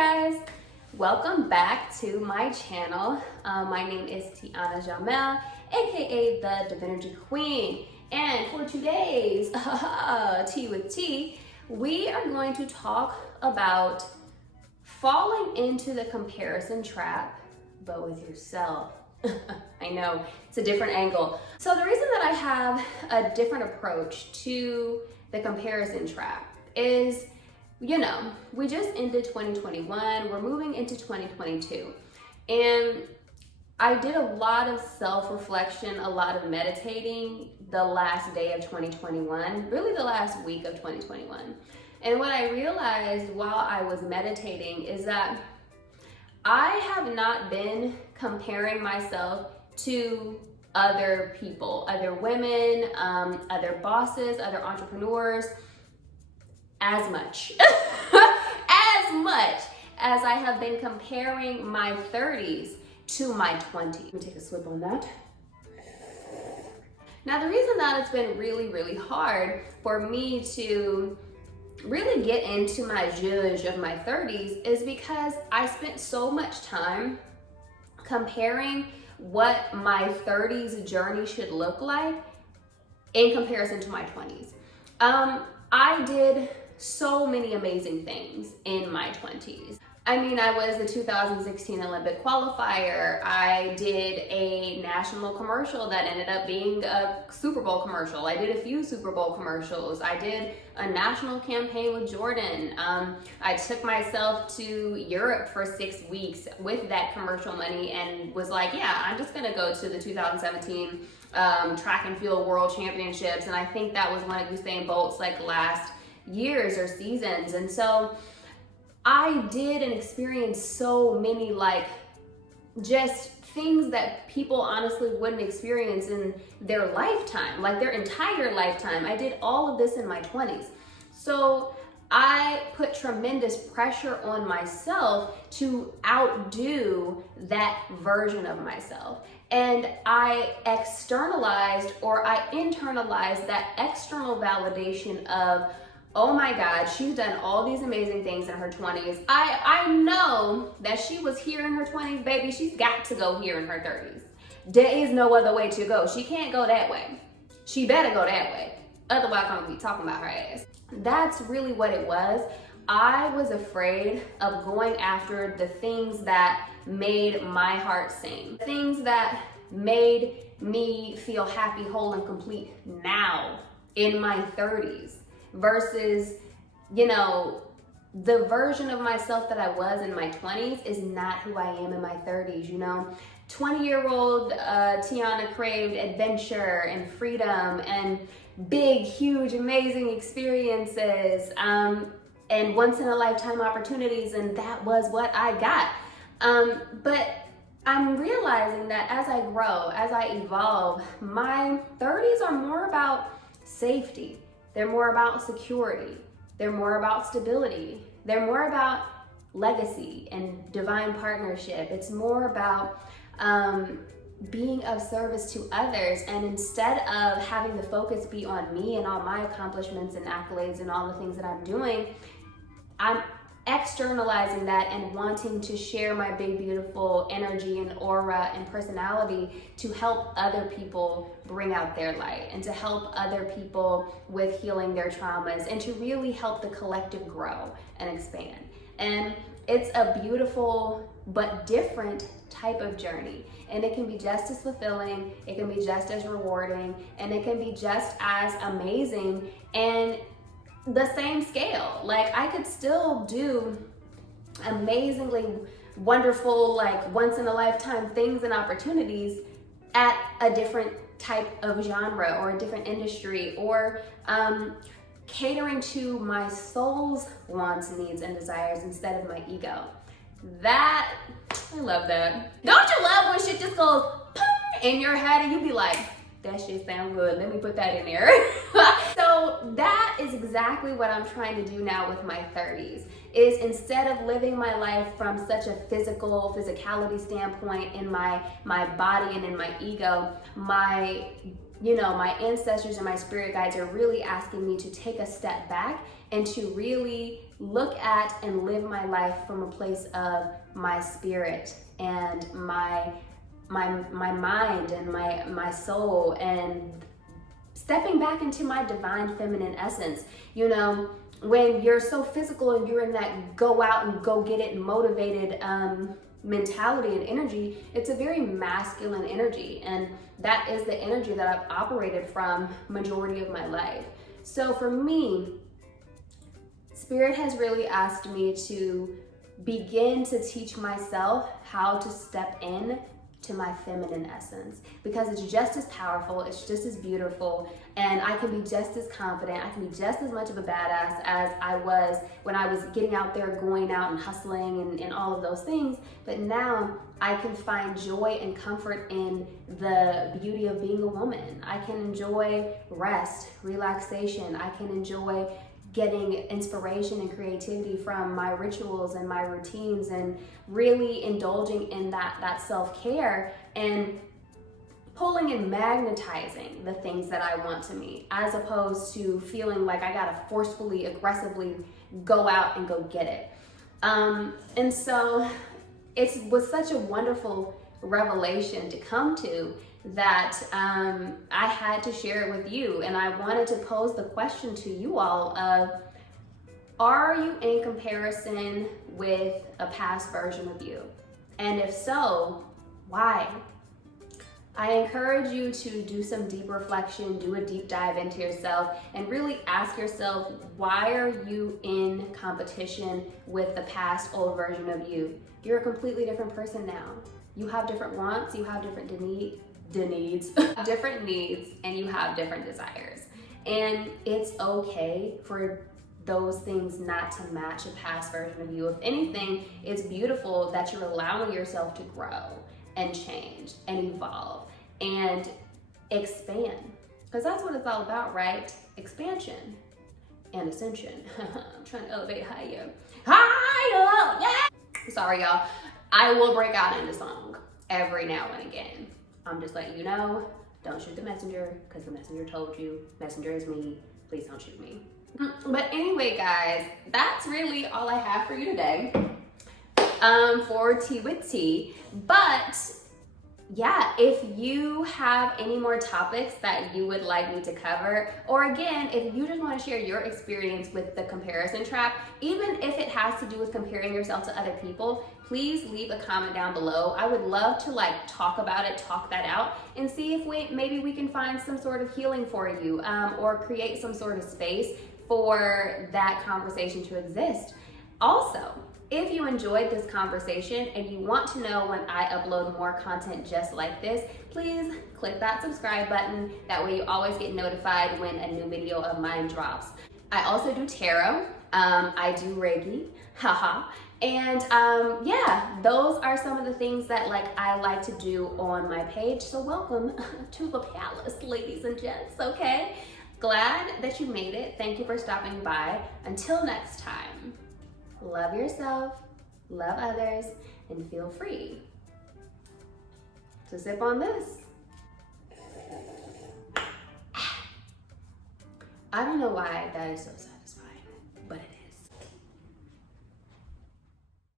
Hi guys, welcome back to my channel. My name is Tiana Jamel, aka the Divinergy Queen, and for today's Tea with Tea, we are going to talk about falling into the comparison trap, but with yourself. I know, it's a different angle. So the reason that I have a different approach to the comparison trap is, we just ended 2021, we're moving into 2022. And I did a lot of self-reflection, a lot of meditating the last day of 2021, really the last week of 2021. And what I realized while I was meditating is that I have not been comparing myself to other people, other women, other bosses, other entrepreneurs, as much as I have been comparing my 30s to my 20s. Let me take a sip on that. Now, the reason that it's been really hard for me to really get into my zhuzh of my 30s is because I spent so much time comparing what my 30s journey should look like in comparison to my 20s. I did so many amazing things in my 20s. I mean, I was the 2016 Olympic qualifier. I did a national commercial that ended up being a Super Bowl commercial. I did a few Super Bowl commercials. I did a national campaign with Jordan. I took myself to Europe for 6 weeks with that commercial money and was like, yeah, I'm just gonna go to the 2017 track and field world championships. And I think that was one of Usain Bolt's last years or seasons. And so I did and experienced so many just things that people honestly wouldn't experience in their lifetime, their entire lifetime. I did all of this in my 20s. So I put tremendous pressure on myself to outdo that version of myself. And I externalized or I internalized that external validation of, oh my God, she's done all these amazing things in her 20s. I know that she was here in her 20s, baby. She's got to go here in her 30s. There is no other way to go. She can't go that way. She better go that way. Otherwise, I'm gonna be talking about her ass. That's really what it was. I was afraid of going after the things that made my heart sing. Things that made me feel happy, whole, and complete now in my 30s. Versus, the version of myself that I was in my 20s is not who I am in my 30s, 20-year-old Tiana craved adventure and freedom and big, huge, amazing experiences and once-in-a-lifetime opportunities, and that was what I got. But I'm realizing that as I grow, as I evolve, my 30s are more about safety. They're more about security. They're more about stability. They're more about legacy and divine partnership. It's more about being of service to others. And instead of having the focus be on me and all my accomplishments and accolades and all the things that I'm doing, I'm externalizing that and wanting to share my big, beautiful energy and aura and personality to help other people bring out their light and to help other people with healing their traumas and to really help the collective grow and expand. And it's a beautiful but different type of journey. And it can be just as fulfilling, it can be just as rewarding, and it can be just as amazing and the same scale. I could still do amazingly wonderful, once in a lifetime things and opportunities at a different type of genre or a different industry, or catering to my soul's wants, needs, and desires instead of my ego. I love that. Don't you love when shit just goes in your head and you be like, that shit sound good, let me put that in there. So that is exactly what I'm trying to do now with my 30s, is instead of living my life from such a physicality standpoint in my body and in my ego, my ancestors and my spirit guides are really asking me to take a step back and to really look at and live my life from a place of my spirit and my mind and my soul, and stepping back into my divine feminine essence. You know, when you're so physical and you're in that go out and go get it motivated mentality and energy, it's a very masculine energy, and that is the energy that I've operated from majority of my life. So for me, Spirit has really asked me to begin to teach myself how to step in to my feminine essence, because it's just as powerful, it's just as beautiful, and I can be just as confident, I can be just as much of a badass as I was when I was getting out there, going out and hustling and all of those things. But now I can find joy and comfort in the beauty of being a woman. I can enjoy rest, relaxation. I can enjoy getting inspiration and creativity from my rituals and my routines, and really indulging in that self-care and pulling and magnetizing the things that I want to meet, as opposed to feeling like I gotta forcefully, aggressively go out and go get it. And so it was such a wonderful revelation to come to that I had to share it with you, and I wanted to pose the question to you all of, are you in comparison with a past version of you? And if so, why? I encourage you to do some deep reflection, do a deep dive into yourself, and really ask yourself, why are you in competition with the past old version of you? You're a completely different person now. You have different wants, you have different different needs, and you have different desires. And it's okay for those things not to match a past version of you. If anything, it's beautiful that you're allowing yourself to grow and change and evolve and expand, because that's what it's all about, right? Expansion and ascension. I'm trying to elevate higher, yeah. Sorry y'all, I will break out into song every now and again. I'm just letting you know, don't shoot the messenger, because the messenger told you. Messenger is me, please don't shoot me. But anyway, guys, that's really all I have for you today for Tea with Tea. But yeah, if you have any more topics that you would like me to cover, or again, if you just want to share your experience with the comparison trap, even if it has to do with comparing yourself to other people, please leave a comment down below. I would love to talk about it, talk that out, and see if maybe we can find some sort of healing for you, or create some sort of space for that conversation to exist. Also, if you enjoyed this conversation and you want to know when I upload more content just like this, please click that subscribe button. That way you always get notified when a new video of mine drops. I also do tarot. I do Reiki, haha. And yeah, those are some of the things that I like to do on my page. So welcome to the palace, ladies and gents, okay? Glad that you made it. Thank you for stopping by. Until next time, love yourself, love others, and feel free to sip on this. I don't know why that is so sad.